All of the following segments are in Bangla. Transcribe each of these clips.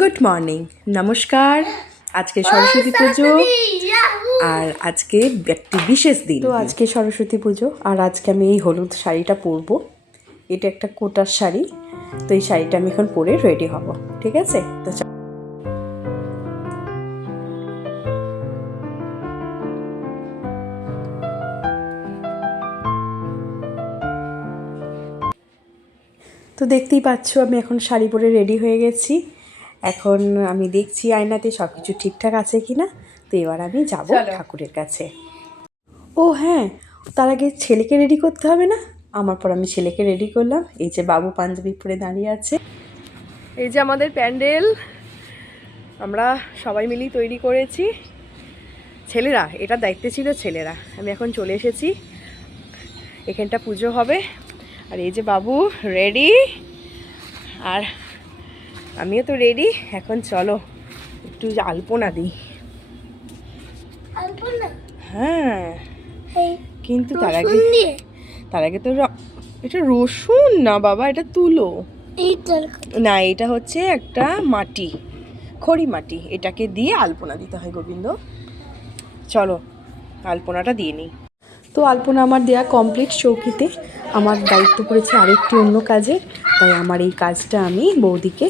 গুড মর্নিং নমস্কার। আজকে সরস্বতী পুজো আর আজকে একটি বিশেষ দিন। তো আজকে সরস্বতী পুজো আর আজকে আমি এই হলুদ শাড়িটা পরবো। এটা একটা কোটার শাড়ি তো এই শাড়িটা আমি এখন পরে রেডি হব ঠিক আছে? তো তো দেখতেই পাচ্ছ আমি এখন শাড়ি পরে রেডি হয়ে গেছি। এখন আমি দেখছি আয়নাতে সব কিছু ঠিকঠাক আছে কি না তো এবার আমি যাব ঠাকুরের কাছে। ও হ্যাঁ তার আগে ছেলেকে রেডি করতে হবে না? আমার পর আমি ছেলেকে রেডি করলাম। এই যে বাবু পাঞ্জাবি পরে দাঁড়িয়ে আছে। এই যে আমাদের প্যান্ডেল আমরা সবাই মিলেই তৈরি করেছি। ছেলেরা এটা দায়িত্বে ছিল ছেলেরা। আমি এখন চলে এসেছি। এখানটা পুজো হবে। আর এই যে বাবু রেডি আর আমিও তো রেডি এখন চলো একটু আলপনা দিই। হ্যাঁ কিন্তু তার আগে তার আগে তো এটা রসুন না বাবা এটা তুলো। না এটা হচ্ছে একটা মাটি খড়ি মাটি এটাকে দিয়ে আলপনা দিতে হয় গোবিন্দ। চলো আলপনাটা দিয়ে নিই। তো আলপনা আমার দেয়া কমপ্লিট চৌকিতে। আমার দায়িত্ব পড়েছে আরেকটি অন্য কাজে তাই আমার এই কাজটা আমি বৌদিকে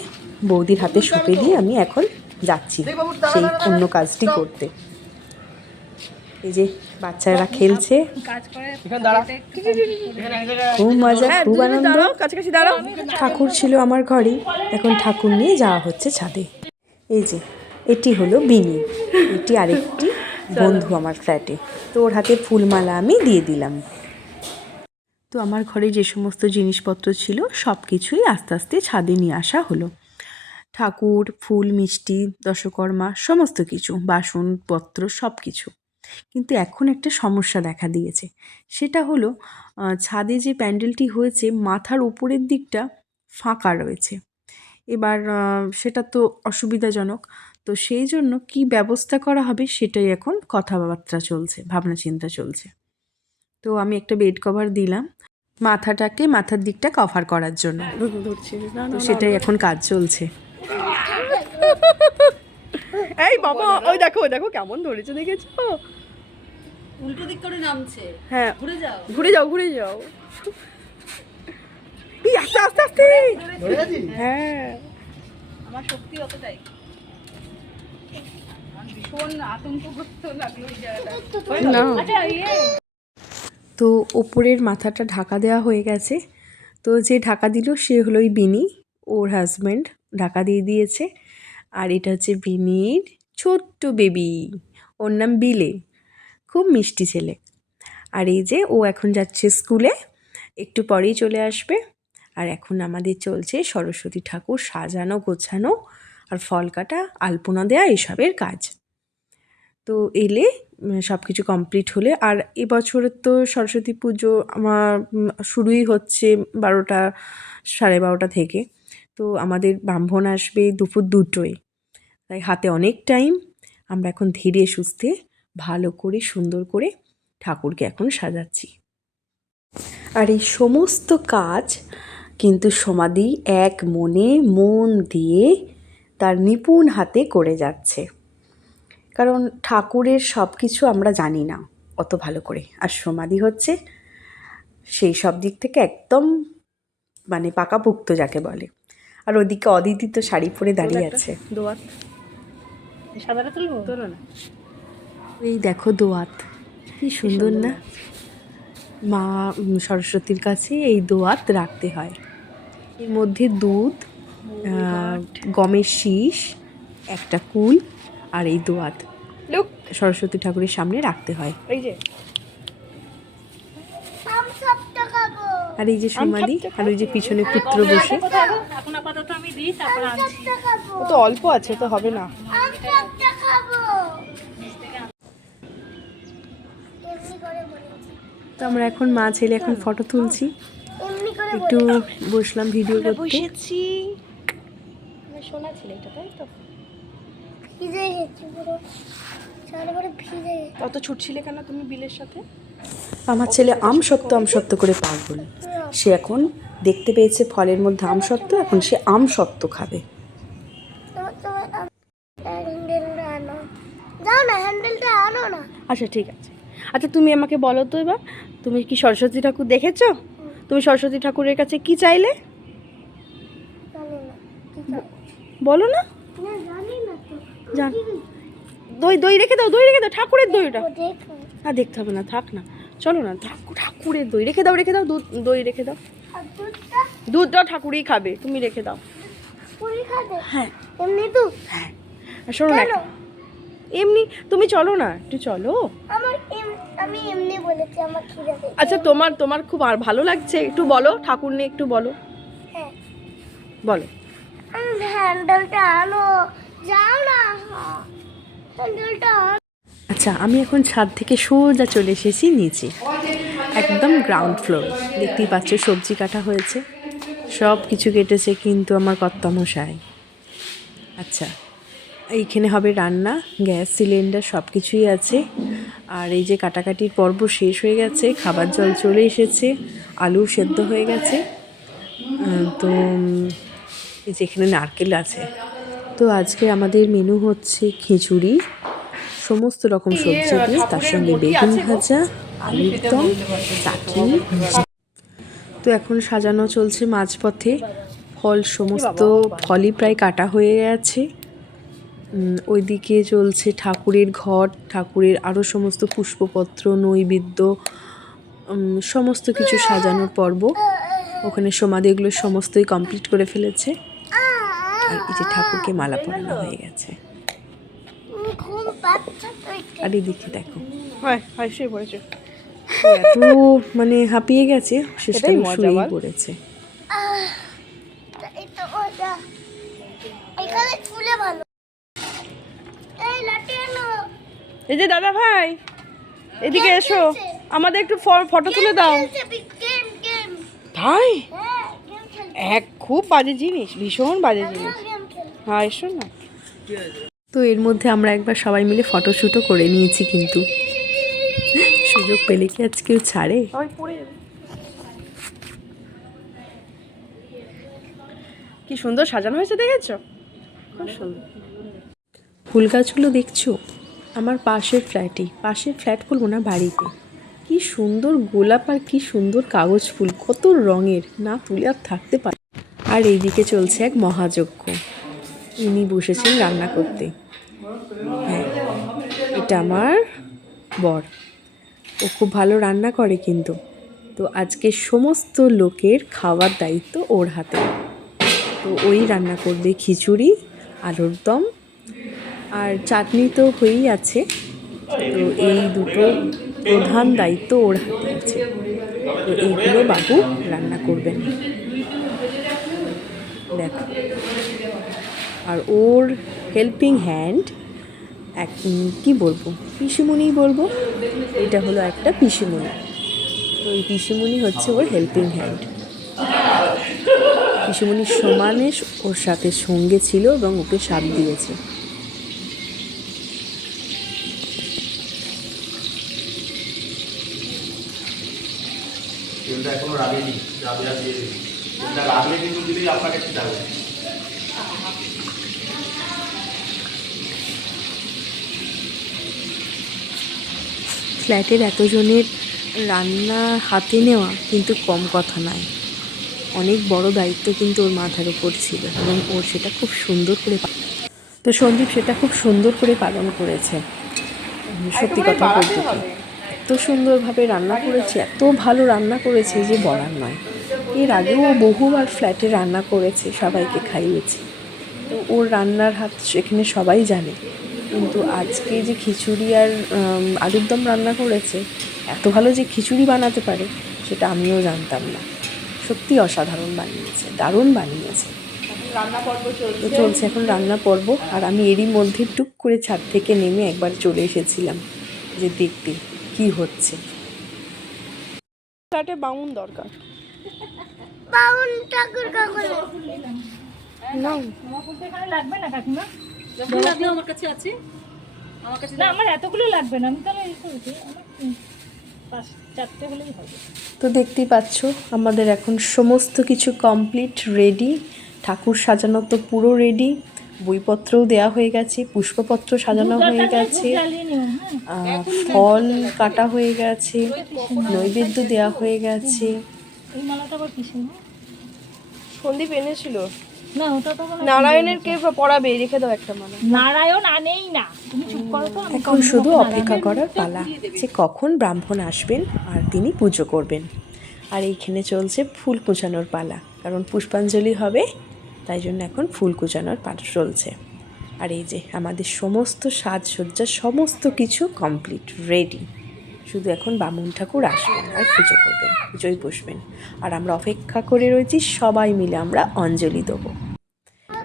বৌদির হাতে সঁপে দিয়ে আমি এখন যাচ্ছি সেই অন্য কাজটি করতে। এই যে বাচ্চারা খেলছে। খুব মজা খুব আনন্দ। কাছাকাছি দাঁড়াও। ঠাকুর ছিল আমার ঘরেই এখন ঠাকুর নিয়ে যাওয়া হচ্ছে ছাদে। এই যে এটি হলো বিনি। এটি আরেকটি বন্ধু আমার ফ্ল্যাটে। তো ওর হাতে ফুলমালা আমি দিয়ে দিলাম। তো আমার ঘরে যে সমস্ত জিনিসপত্র ছিল সব কিছুই আস্তে আস্তে ছাদে নিয়ে আসা হলো। ঠাকুর ফুল মিষ্টি দশকর্মা সমস্ত কিছু বাসনপত্র সব কিছু কিন্তু এখন একটা সমস্যা দেখা দিয়েছে। সেটা হলো ছাদে যে প্যান্ডেলটি হয়েছে মাথার উপরের দিকটা ফাঁকা রয়েছে। এবার সেটা তো অসুবিধাজনক। তো সেই জন্য কি ব্যবস্থা করা হবে সেটাই এখন কথাবার্তা চলছে ভাবনা চিন্তা চলছে। তো আমি একটা বেড কভার দিলাম মাথাটাকে মাথার দিকটা কভার করার জন্য। সেটাই এখন কাজ চলছে। এই বাবা ওই দেখো ওই দেখো কেমন ধরেছে দেখেছ? উল্টো দিক করে নামছে। হ্যাঁ। ঘুরে যাও। ঘুরে যাও ঘুরে যাও। এই আস্তে আস্তে আস্তে। হ্যাঁ। আমার শক্তি অতটাই। ভীষণ আতঙ্ক লাগল এই জায়গাটা আচ্ছা ইয়ে। তো ওপরের মাথাটা ঢাকা দেওয়া হয়ে গেছে। তো যে ঢাকা দিল সে হলো ওই বিনি ওর হাজব্যান্ড ঢাকা দিয়ে দিয়েছে। আর এটা হচ্ছে বিনির ছোট্ট বেবি। ওর নাম বিলে। খুব মিষ্টি ছেলে। আর এই যে ও এখন যাচ্ছে স্কুলে। একটু পরেই চলে আসবে। আর এখন আমাদের চলছে সরস্বতী ঠাকুর সাজানো, গোছানো আর ফল কাটা, আলপনা দেওয়া এসবের কাজ। তো এলে সব কিছু কমপ্লিট হলে আর এবছরের তো সরস্বতী পুজো আমার শুরুই হচ্ছে বারোটা সাড়ে বারোটা থেকে। তো আমাদের ব্রাহ্মণ আসবে দুপুর দুটোয়। তাই হাতে অনেক টাইম আমরা এখন ধীরে সুস্থে, ভালো করে, সুন্দর করে ঠাকুরকে এখন সাজাচ্ছি। আর এই সমস্ত কাজ কিন্তু সমাধি এক মনে মন দিয়ে তার নিপুণ হাতে করে যাচ্ছে। কারণ ঠাকুরের সব কিছু আমরা জানি না অত ভালো করে। আর সমাধি হচ্ছে সেই সব দিক থেকে একদম মানে পাকাপুক্ত যাকে বলে। আর ওদিকে অদিতি তো শাড়ি পরে দাঁড়িয়ে আছে। দোয়াত। সাদাটা তুলবো? তোলো না। এই দেখো দোয়াত। কি সুন্দর না? মা সরস্বতীর কাছে এই দোয়াত রাখতে হয়। এর মধ্যে দুধ গমের শীষ একটা কুল আর এই দোয়াত। সরস্বতী ঠাকুরের সামনে রাখতে হয় এই যে আর এই যে সমাধি আর ওই যে পিছনে পুত্র বসে। ও তো অল্প আছে তো হবে না। তো আমরা এখন মা ছেলে এখন ফটো তুলছি। একটু বসলাম ভিডিও করতে। বসেছি। শোনা ছিল এটা তাই তো? ভিজে গেছে পুরো। সারা করে ভিজে গেছে। অত ছুটছিলে কেন তুমি বিলের সাথে? আমার ছেলে আম সত্য আম সত্য করে পাগল সে এখন দেখতে পেয়েছে ফলের মধ্যে আম সত্য এখন সে আম সত্য খাবে। আচ্ছা ঠিক আছে। আচ্ছা তুমি আমাকে বলো তো এবার তুমি কি সরস্বতী ঠাকুর দেখেছ? তুমি সরস্বতী ঠাকুরের কাছে কি চাইলে? বলো না। দই দই রেখে দাও দই রেখে দাও ঠাকুরের দইটা। না দেখতে হবে না থাক না। চলো না ঠাকুর ঠাকুরের দই। রেখে দাও রেখে দাও দুধ দই রেখে দাও। দুধটা দুধটাও ঠাকুরই খাবে তুমি রেখে দাও। হ্যাঁ। এমনি দুধ আর শোনো না এমনি তুমি চলো না একটু চলো। আমার আমি এমনি বলেছি আমার খিদে আচ্ছা তোমার তোমার খুব আর ভালো লাগছে একটু বলো ঠাকুর নিয়ে একটু বলো। হ্যাঁ। বলো। হ্যান্ডেলটা আনো যাও না। হ্যান্ডেলটা আচ্ছা আমি এখন ছাদ থেকে সোজা চলে এসেছি নিচে। একদম গ্রাউন্ড ফ্লোর দেখতেই পাচ্ছ, সবজি কাটা হয়েছে। সব কিছু কেটেছে কিন্তু আমার কর্তামশাই। আচ্ছা এইখানে হবে রান্না, গ্যাস, সিলিন্ডার সব কিছুই আছে। আর এই যে কাটাকাটির পর্ব শেষ হয়ে গেছে, খাবার জল চলে এসেছে, আলু সেদ্ধ হয়ে গেছে। তো, এই যে এখানে নারকেল আছে। তো আজকে আমাদের মেনু হচ্ছে খিচুড়ি। সমস্ত রকম সবজি দিয়ে তার সঙ্গে বেগুন ভাজা আলুর দম চাটনি। তো এখন সাজানো চলছে মাঝপথে। ফল সমস্ত ফলই প্রায় কাটা হয়ে গেছে। ওইদিকে চলছে ঠাকুরের ঘট ঠাকুরের আরও সমস্ত পুষ্পপত্র নৈবেদ্য সমস্ত কিছু সাজানোর পর্ব। ওখানে সমাধি এগুলো সমস্তই কমপ্লিট করে ফেলেছে। আর এই যে ঠাকুরকে মালা পরানো হয়ে গেছে তুমি ঘুম পাচ্ছ তো একটু আর এদিকে দেখো। হয় হয় শুয়ে পড়েছো ও এত মানে হাঁপিয়ে গেছে শেষকালে মজা শুয়েই পড়েছে। এই যে দাদা ভাই এদিকে এসো। আমাদের একটু ফটো তুলে দাও। তাই? হ্যাঁ এক খুব বাজে জিনিস ভীষণ বাজে জিনিস। হ্যাঁ এসো না। তো এর মধ্যে আমরা একবার সবাই মিলে ফটোশ্যুটও করে নিয়েছি কিন্তু। সুযোগ পেলে কি আজ কেউ ছাড়ে? কি সুন্দর সাজানো হয়েছে দেখেছ? খুব সুন্দর। ফুল গাছগুলো দেখছ? আমার পাশের ফ্ল্যাটে পাশের ফ্ল্যাট বলব না বাড়িতে। কি সুন্দর গোলাপ আর কি সুন্দর কাগজ ফুল। কত রঙের। না তুলে আর থাকতে পারে। আর এইদিকে চলছে এক মহাযজ্ঞ। ইনি বসেছেন রান্না করতে। হ্যাঁ এটা আমার বর। ও খুব ভালো রান্না করে কিন্তু। তো আজকে সমস্ত লোকের খাওয়ার দায়িত্ব ওর হাতে। তো ওই রান্না করবে খিচুড়ি, আলুর দম আর চাটনি তো হয়েই আছে। তো এই দুটো প্রধান দায়িত্ব ওর হাতে আছে। তো এইগুলো বাবু রান্না করবেন। দেখো। আর ওর হেল্পিং হ্যান্ড এক কি বলব? পিসিমণিই বলব, এটা হলো একটা পিসিমণি। তো এই পিসিমণি হচ্ছে ওর হেল্পিং হ্যান্ড পিসিমণির সমানে ওর সাথে সঙ্গে ছিল এবং ওকে সাপ দিয়েছে। এখনও দেবে তেলটা রাখলে কিন্তু দিলেই আপনাকে ছিটাবে ফ্ল্যাটের এতজনের রান্না হাতে নেওয়া কিন্তু কম কথা নয়। অনেক বড় দায়িত্ব কিন্তু ওর মাথার উপর ছিল এবং ওর সেটা খুব সুন্দর করে তো সন্দীপ সেটা খুব সুন্দর করে পালন করেছে। সত্যি কথা বলতে এত সুন্দরভাবে রান্না করেছে, এত ভালো রান্না করেছে যে বলার নয়। এর আগেও বহুবার ফ্ল্যাটে রান্না করেছে, সবাইকে খাইয়েছে। তো ওর রান্নার হাত সেখানে সবাই জানে। কিন্তু আজকে যে খিচুড়ি আর আলুর দম রান্না করেছে এত ভালো যে খিচুড়ি বানাতে পারে সেটা আমিও জানতাম না। সত্যি অসাধারণ বানিয়েছে দারুণ বানিয়েছে। রান্না পর্ব তো চলছে এখন রান্না পর্ব আর আমি এরই মধ্যে টুক করে ছাদ থেকে নেমে একবার চলে এসেছিলাম যে দেখতে কি হচ্ছে। ফ্ল্যাটে বাউন দরকার। বাউন ঠাকুর কাকুর না। লাগবে না কাকিমা? লাগবে আমার কাছে আছে আমার কাছে না আমার এতগুলো লাগবে না আমি তাহলে এই করেছি আমার পাঁচ চারটে হলেই হবে। তো দেখতেই পাচ্ছ আমাদের এখন সমস্ত কিছু কমপ্লিট রেডি ঠাকুর সাজানো তো পুরো রেডি বইপত্রও দেওয়া হয়ে গেছে পুষ্পপত্র সাজানো হয়ে গেছে। হ্যাঁ। আহ, ফল কাটা হয়ে গেছে নৈবেদ্য দেওয়া হয়ে গেছে? সন্দীপ এনেছিল। নারায়ণের কে পড়াবে রেখে দাও একটা মালা নারায়ণ আনেই না। তুমি চুপ করো তো এখন শুধু অপেক্ষা করার পালা যে কখন ব্রাহ্মণ আসবেন আর তিনি পুজো করবেন। আর এইখানে চলছে ফুল কুচানোর পালা কারণ পুষ্পাঞ্জলি হবে তাই জন্য এখন ফুল কুচানোর পালা চলছে। আর এই যে আমাদের সমস্ত সাজসজ্জা সমস্ত কিছু কমপ্লিট রেডি শুধু এখন বামুন ঠাকুর আসবেন আর পুজো করবেন, পুজোয় বসবেন। আর আমরা অপেক্ষা করে রয়েছি, সবাই মিলে আমরা অঞ্জলি দেবো।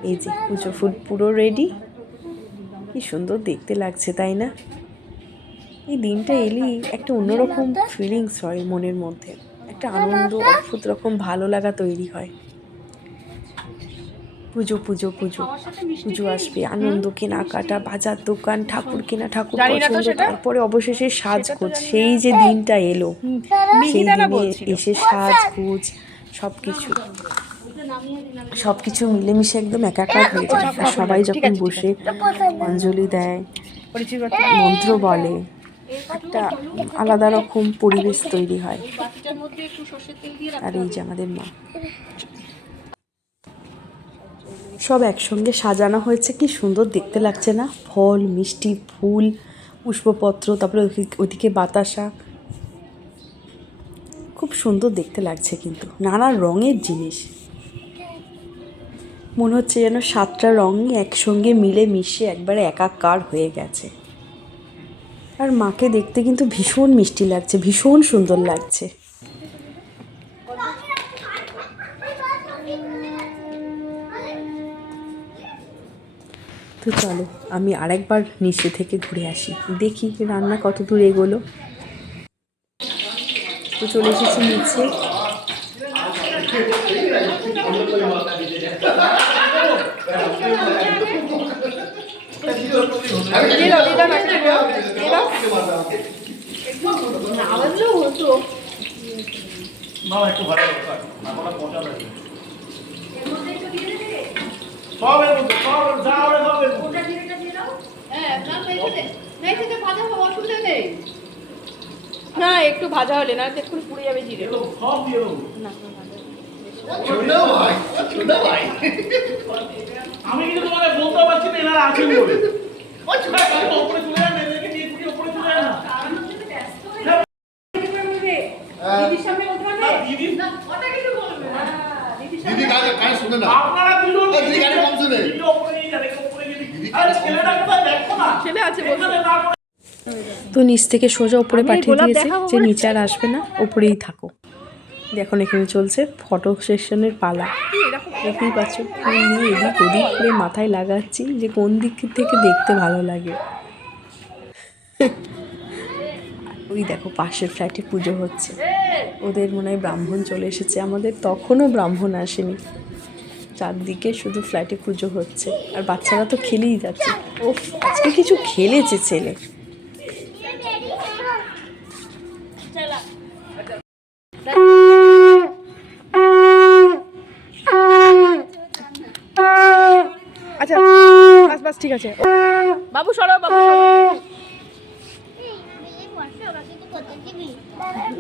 এই যে পুজো ফুল পুরো রেডি কি সুন্দর দেখতে লাগছে, তাই না? এই দিনটা এলেই একটা অন্যরকম ফিলিংস হয় মনের মধ্যে। একটা আনন্দ, অদ্ভুত রকম ভালো লাগা তৈরি হয়। পুজো পুজো পুজো। পুজো আসবে আনন্দ কেনাকাটা বাজার দোকান ঠাকুর কেনা ঠাকুর পছন্দ। তারপরে অবশেষে সাজগোজ। সেই যে দিনটা এলো সেই দিনে। এসে সাজগোজ সব কিছু সব কিছু মিলেমিশে একদম একাকার হয়ে যায়। আর সবাই যখন বসে অঞ্জলি দেয় মন্ত্র বলে একটা আলাদা রকম পরিবেশ তৈরি হয়। আর এই যে আমাদের মা। সব একসঙ্গে সাজানো হয়েছে। কি সুন্দর দেখতে লাগছে না? ফল, মিষ্টি, ফুল, পুষ্পপত্র, তারপরে ওদিকে- বাতাসা। খুব সুন্দর দেখতে লাগছে কিন্তু। নানা রঙের জিনিস। মনে হচ্ছে যেন সাতটা রঙই একসঙ্গে মিলে মিশে একবারে একাকার হয়ে গেছে। আর মাকে দেখতে কিন্তু ভীষণ মিষ্টি লাগছে, ভীষণ সুন্দর লাগছে। তো চলো, আমি আরেকবার নিচে থেকে ঘুরে আসি। দেখি রান্না কত দূর এগোলো। তো চলে এসেছি নিচে। দিয়ে দাও দিয়ে দাও নাকি না একটু। না একটু ভাজা হলে না দেখুন পুড়ে যাবে জিরে। এগুলো সব দিয়ে দেবো। আমি কিন্তু তোমাকে বলতে পারছি না এনারা আছেন বলে। ওপরে চলে যান এদেরকে নিয়ে ঘুরিয়ে ওপরে চলে যান না। না, দিদি দিদি কাজ কাজ শুনে। না আপনারা দুজন দিদি কম শুনে। দিদি নিয়ে দিদি আরে ছেলেটা কোথায়? দেখো না। ছেলে আছে তো নিচ থেকে সোজা উপরে পাঠিয়ে দিয়েছে যে নিচে আর আসবে না উপরেই থাকো। এখন এখানে চলছে ফটো সেশনের পালা। দেখতেই পাচ্ছ নিয়ে এদিক ওদিক করে মাথায় লাগাচ্ছি যে কোন দিক থেকে দেখতে ভালো লাগে। ওই দেখো পাশের ফ্ল্যাটে পুজো হচ্ছে। ওদের মনে হয় ব্রাহ্মণ চলে এসেছে। আমাদের তখনও ব্রাহ্মণ আসেনি। চারদিকে শুধু ফ্ল্যাটে পুজো হচ্ছে। আর বাচ্চারা তো খেলেই যাচ্ছে। ও আজকে কিছু খেলেছে ছেলে। আচ্ছা বাস বাস ঠিক আছে। বাবু সরো বাবু সরো।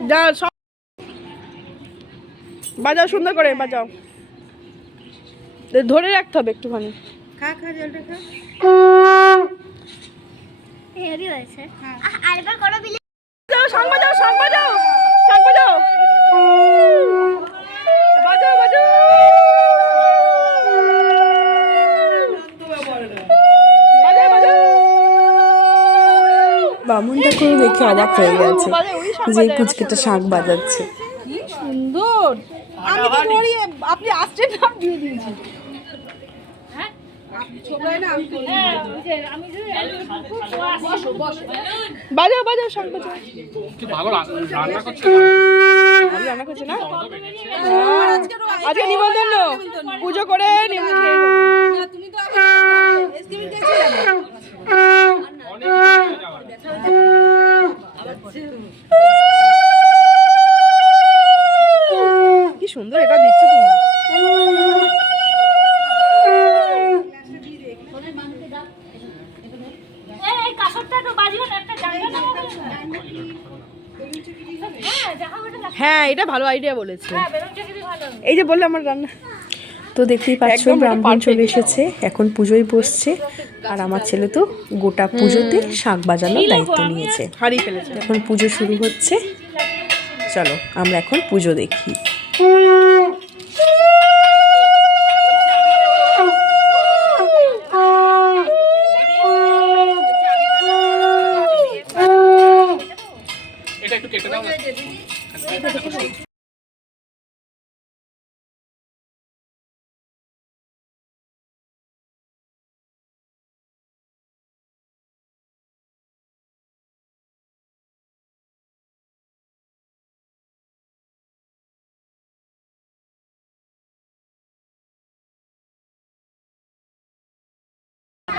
যাও বাজাও সুন্দর করে বাজাও। ধরে রাখতে হবে একটুখানি। হেভি হয়েছে। আ- আরেকবার করো বিলি বাজাও শাঁখ বাজাও শাঁখ বাজাও শাঁখ বাজাও বাজাও। বাজাও বাজাও। বাজাও দেখে অবাক হয়ে গেছে যে কুচকেটা শাঁখ বাজাচ্ছে। কি সুন্দর। আমি তো ধরিয়ে আপনি আসছেন নাম দিয়ে দিয়েছি হ্যাঁ, ওই যে আমি যে বসো বসো বাজাও বাজাও বাজাও। রান্না করছে না? আজকে নিমন্ত্রণ। পুজো করে নিমন্ত্রণ কি সুন্দর এটা দিচ্ছ তুমি এই কাসরটা তো বাজিও না একটা জানলা হ্যাঁ লাগবে হ্যাঁ এটা ভালো আইডিয়া বলেছে। হ্যাঁ বেলুন চকিতে ভালো এই যে বললে আমার রান্না। তো দেখতেই পাচ্ছ ব্রাহ্মণ চলে এসেছে এখন পুজোয় বসছে আর আমার ছেলে তো গোটা পুজোতে শাক বাজানোর দায়িত্ব নিয়েছে। এখন পুজো শুরু হচ্ছে। চলো আমরা এখন পুজো দেখি।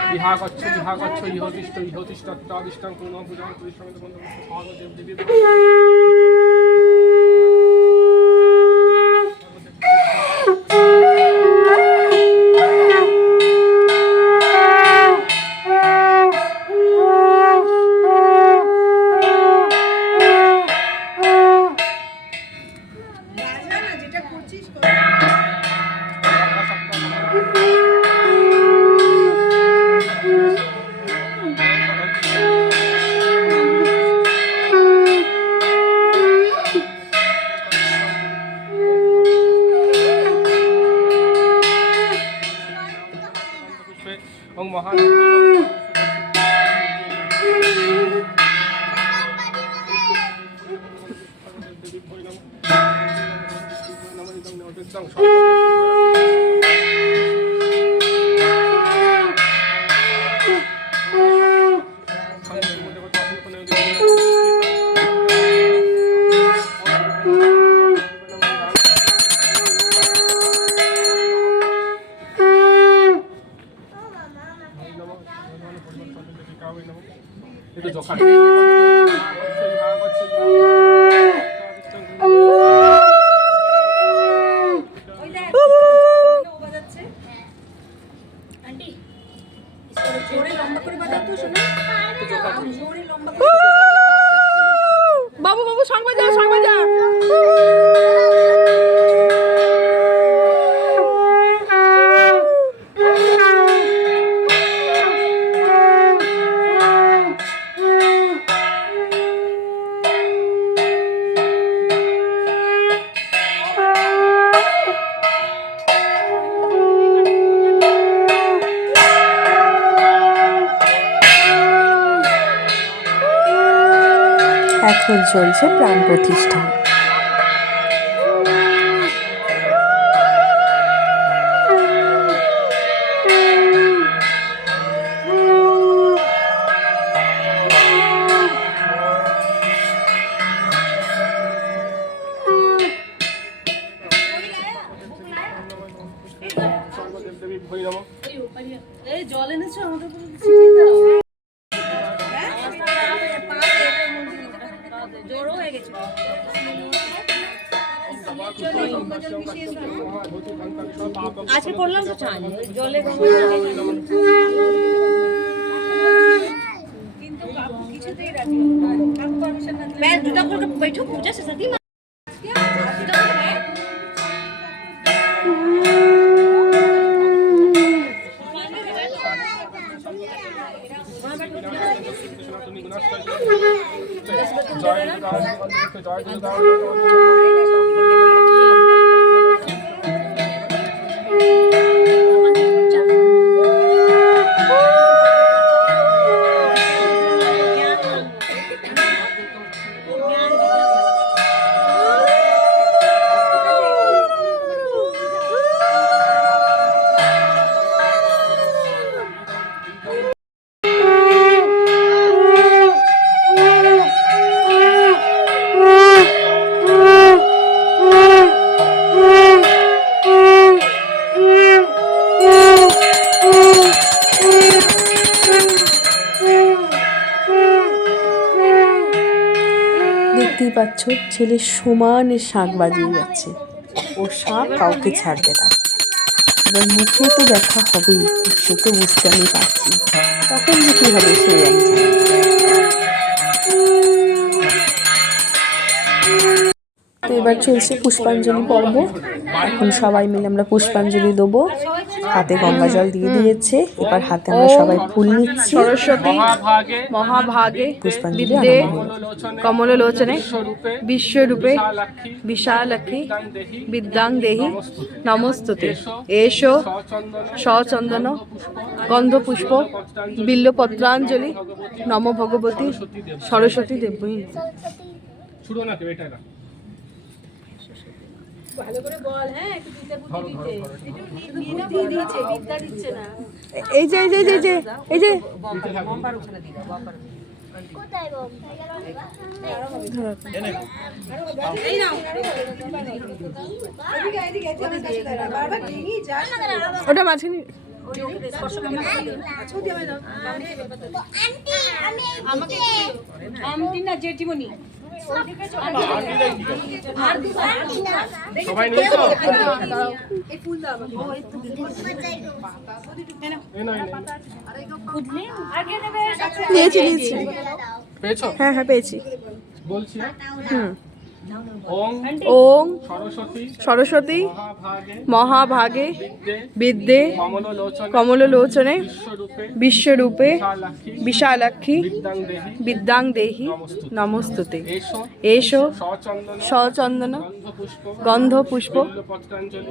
বিহা গচ্ছ বিহা গচ্ছ ইহতিষ্ঠ ইহতিষ্ঠ তাদিষ্টাং পুনঃ পূজাং পরিশ্রমিত বন্ধু ভাগ দেব একটু চলছে প্রাণ প্রতিষ্ঠা। আজকে করলাম তো চান জলে मैं जुदा खोल के बैठो पूजा से सती Sergeant Arthur. বছর ছেলে সমানে শাঁক বাজিয়ে যাচ্ছে। ও শাঁক কাউকে ছাড়বে না। এবার মুখে তো দেখা হবেই, সে তো বুঝতে আমি পারছি। তখন যে কী হবে সে এবার চলছে পুষ্পাঞ্জলি পর্ব। এখন সবাই মিলে আমরা পুষ্পাঞ্জলি দেবো। হাতে গঙ্গা জল দিয়ে দিয়েছে। এবার হাতে আমরা সবাই ফুল নিচ্ছি। সরস্বতী মহাভাগে বিদ্যে আরম্ভ হলো। বিশ্বরূপে বিশালাক্ষী বিদ্যাং দেহি নমস্তুতে। এষ সচন্দন গন্ধপুষ্প বিল্লপত্রাঞ্জলি নম ভগবতী সরস্বতী দেবী। শুরু না কেউ এটা না এই যে এই যে এই যে, এই যে এই যে। কোথায় বাবু ওটা মাঝখানে আন্টি আমি না জেঠিমনি সবাই নিয়েছি। পেয়েছ? হ্যাঁ হ্যাঁ পেয়েছি। বলছি। হুম। ওং সরস্বতী মহাভাগে বিদ্যে কমললোচন বিশ্বরূপে বিশালাক্ষী বিদ্যাং দেহি নমস্তুতে। এসো সচন্দন গন্ধ পুষ্প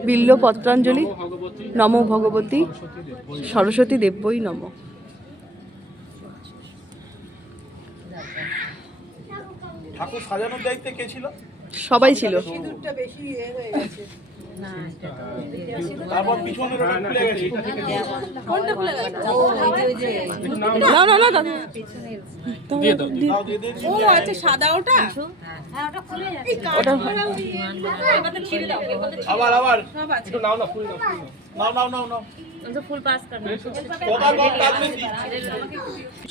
বিল্ল পত্রাঞ্জলি নম ভগবতী সরস্বতী দেব্যই নম। ঠাকুর সাজানোর দায়িত্বে কে ছিল? সবাই ছিল। না না না দাদা দিয়ে দাও দাও। দিয়ে দে হ্যাঁ ওটা খুলে যাচ্ছে। ওটা এবারে ছিঁড়ে দাও এবারে আবার আবার? নাও না নাও নাও নাও।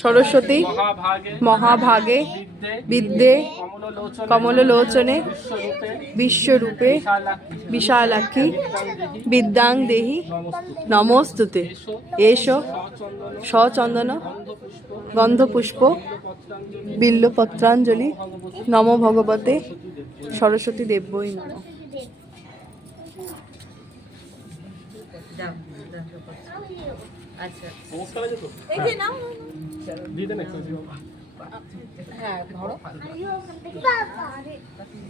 সরস্বতী মহাভাগে মহাভাগে বিদ্যে কমললোচন বিশ্বরূপে বিশালাক্ষী বিদ্যাং দেহি নমস্তুতে। এষো সচন্দন গন্ধপুষ্প গন্ধপুষ্প পত্রাঞ্জলি বিল্লপত্রাঞ্জলি নম ভগবতে সরস্বতী দেব্যই নম। নমস্কার আছে তো? দিয়ে দেন একটু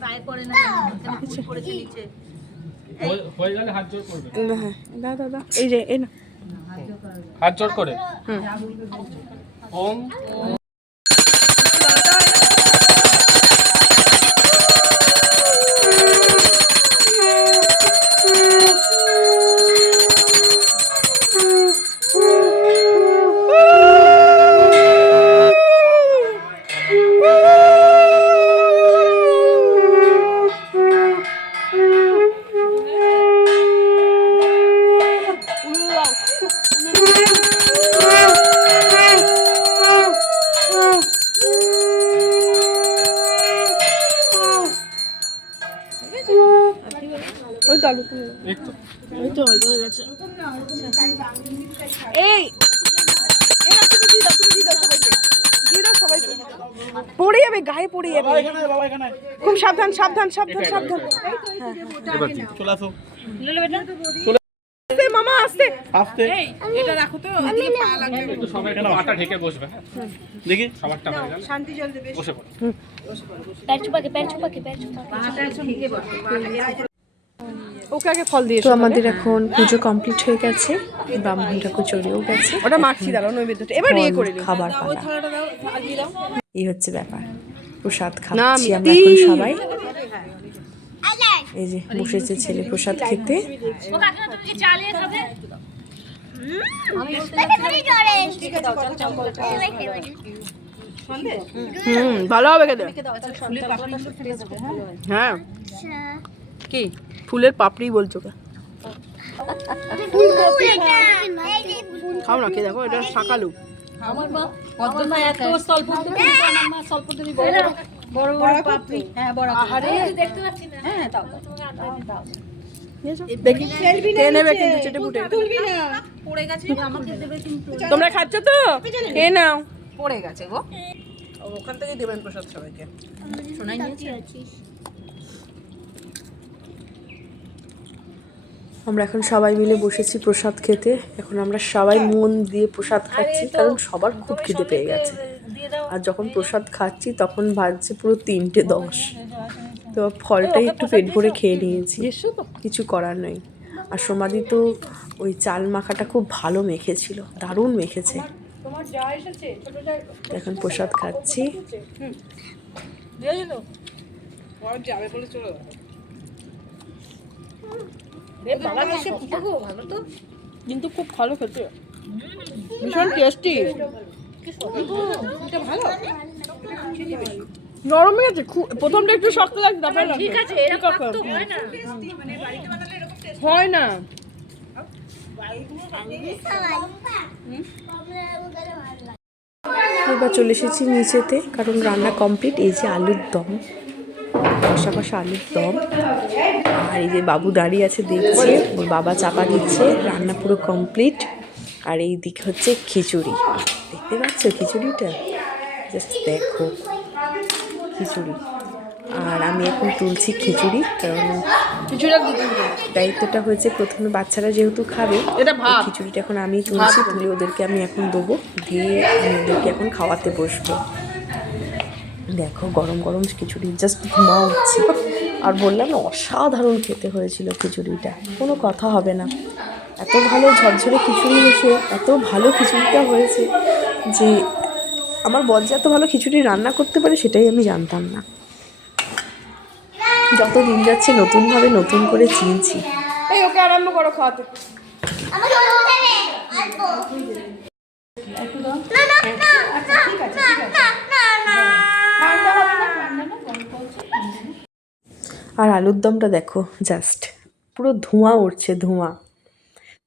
পায়ে পড়ে না পড়েছে নিচে। হয়ে- হয়ে গেলে হাত জোর করবে। হ্যাঁ দাদা এই যে এই না হাত জোর করে। হুম। ওম। সাবধান সাবধান সাবধান চলে আসো। ওকে আগে ফল দিয়ে তো আমাদের এখন পুজো কমপ্লিট হয়ে গেছে ব্রাহ্মণ ঠাকুর চলেও গেছে। ওটা মারছি দাঁড়ানো নৈবেদ্যটা। এবার ইয়ে করে খাবার এই হচ্ছে ব্যাপার। প্রসাদ খাচ্ছি সবাই। এই যে বসেছে ছেলে প্রসাদ খেতে। হুম ভালো হবে খেতে। হ্যাঁ। কি? ফুলের পাপড়ি বলছো খাও। না খেয়ে দেখো এটা শাকালু। আমার মা এত স্বল্প আমার মা স্বল্প বড় বড় পাপড়ি। হ্যাঁ বড় দেখতে পাচ্ছি না। হ্যাঁ দাও দাও তোমরা খাচ্ছ তো? এ নাও। পড়ে গেছে গো। ওখান থেকে দেবেন প্রসাদ সবাইকে। আমরা এখন সবাই মিলে বসেছি প্রসাদ খেতে। এখন আমরা সবাই মন দিয়ে প্রসাদ খাচ্ছি কারণ সবার খুব খিদে পেয়ে গেছে। আর যখন প্রসাদ খাচ্ছি তখন বাজছে পুরো তিনটে দশ। তো ফলটাই একটু পেট ভরে খেয়ে নিয়েছি। কিছু করার নেই আর সমাধি তো ওই চাল মাখাটা খুব ভালো মেখেছিল দারুণ মেখেছে। তোমার যা এসেছে ছোট যা এখন প্রসাদ খাচ্ছি। দিয়ে দিল। যাবে বলে চলে কিন্তু খুব ভালো খেতে। ভীষণ টেস্টি নরম হয়ে গেছে? খুব প্রথমটা একটু শক্ত লাগছে তারপরে ঠিক আছে হয় না। হয় না। এবার চলে এসেছি নিচেতে কারণ রান্না কমপ্লিট। এই যে আলুর দম কষা কষা আলুর দম। আর এই যে বাবু দাঁড়িয়ে আছে দেখছে। ওর বাবা চাপা দিচ্ছে রান্না পুরো কমপ্লিট। আর এই দিকে হচ্ছে খিচুড়ি। দেখতে পাচ্ছ খিচুড়িটা? জাস্ট দেখো খিচুড়ি। আর আমি এখন তুলছি খিচুড়ি কারণ। দায়িত্বটা হয়েছে প্রথমে বাচ্চারা যেহেতু খাবে খিচুড়িটা এখন আমি তুলছি তুলে ওদেরকে আমি এখন দেবো দিয়ে আমি ওদেরকে এখন খাওয়াতে বসবো। দেখো গরম গরম খিচুড়ি জাস্ট ধোঁয়া উঠছে আর বললাম অসাধারণ খেতে হয়েছিল খিচুড়িটা কোনো কথা হবে না। এত ভালো ঝরঝরে খিচুড়ি হয়েছে এত ভালো খিচুড়িটা হয়েছে। যে আমার বর যে এত ভালো খিচুড়ি রান্না করতে পারে সেটাই আমি জানতাম না। যত দিন যাচ্ছে নতুনভাবে নতুন করে চিনছি। এই ওকে আরম্ভ করো খাওয়াতে আর আলুর দমটা দেখো জাস্ট পুরো ধোঁয়া উঠছে ধোঁয়া।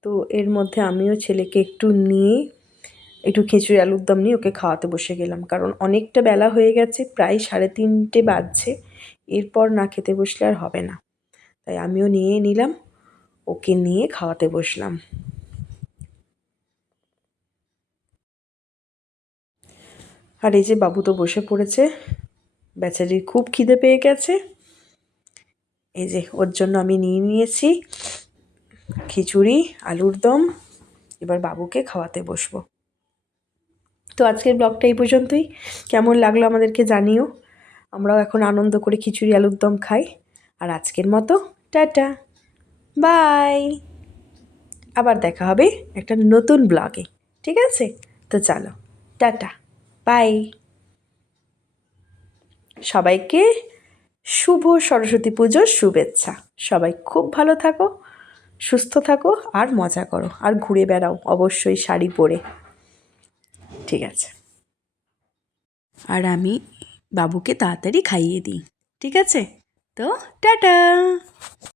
তো এর মধ্যে আমিও ছেলেকে একটু নিয়ে একটু খিচুড়ি আলুর দম নিয়ে ওকে খাওয়াতে বসে গেলাম। কারণ অনেকটা বেলা হয়ে গেছে, প্রায় সাড়ে তিনটে বাজছে। এরপর না খেতে বসলে আর হবে না। তাই আমিও নিয়ে নিলাম, ওকে নিয়ে খাওয়াতে বসলাম। আর এই যে বাবু তো বসে পড়েছে, বেচারির খুব খিদে পেয়ে গেছে। এই যে ওর জন্য আমি নিয়ে নিয়েছি খিচুড়ি, আলুর দম, এবার বাবুকে খাওয়াতে বসবো। তো আজকের ব্লগটা এই পর্যন্তই। কেমন লাগল আমাদেরকে জানিও। আমরাও এখন আনন্দ করে খিচুড়ি, আলুর দম খাই। আর আজকের মতো টাটা। বাই। আবার দেখা হবে একটা নতুন ব্লগে। ঠিক আছে? তো চলো, টাটা। বাই। সবাইকে শুভ সরস্বতী পুজোর শুভেচ্ছা। সবাই খুব ভালো থাকো, সুস্থ থাকো আর মজা করো। আর ঘুরে বেড়াও, অবশ্যই শাড়ি পরে। ঠিক আছে। আর আমি বাবুকে তাড়াতাড়ি খাইয়ে দিই ঠিক আছে? তো টাটা!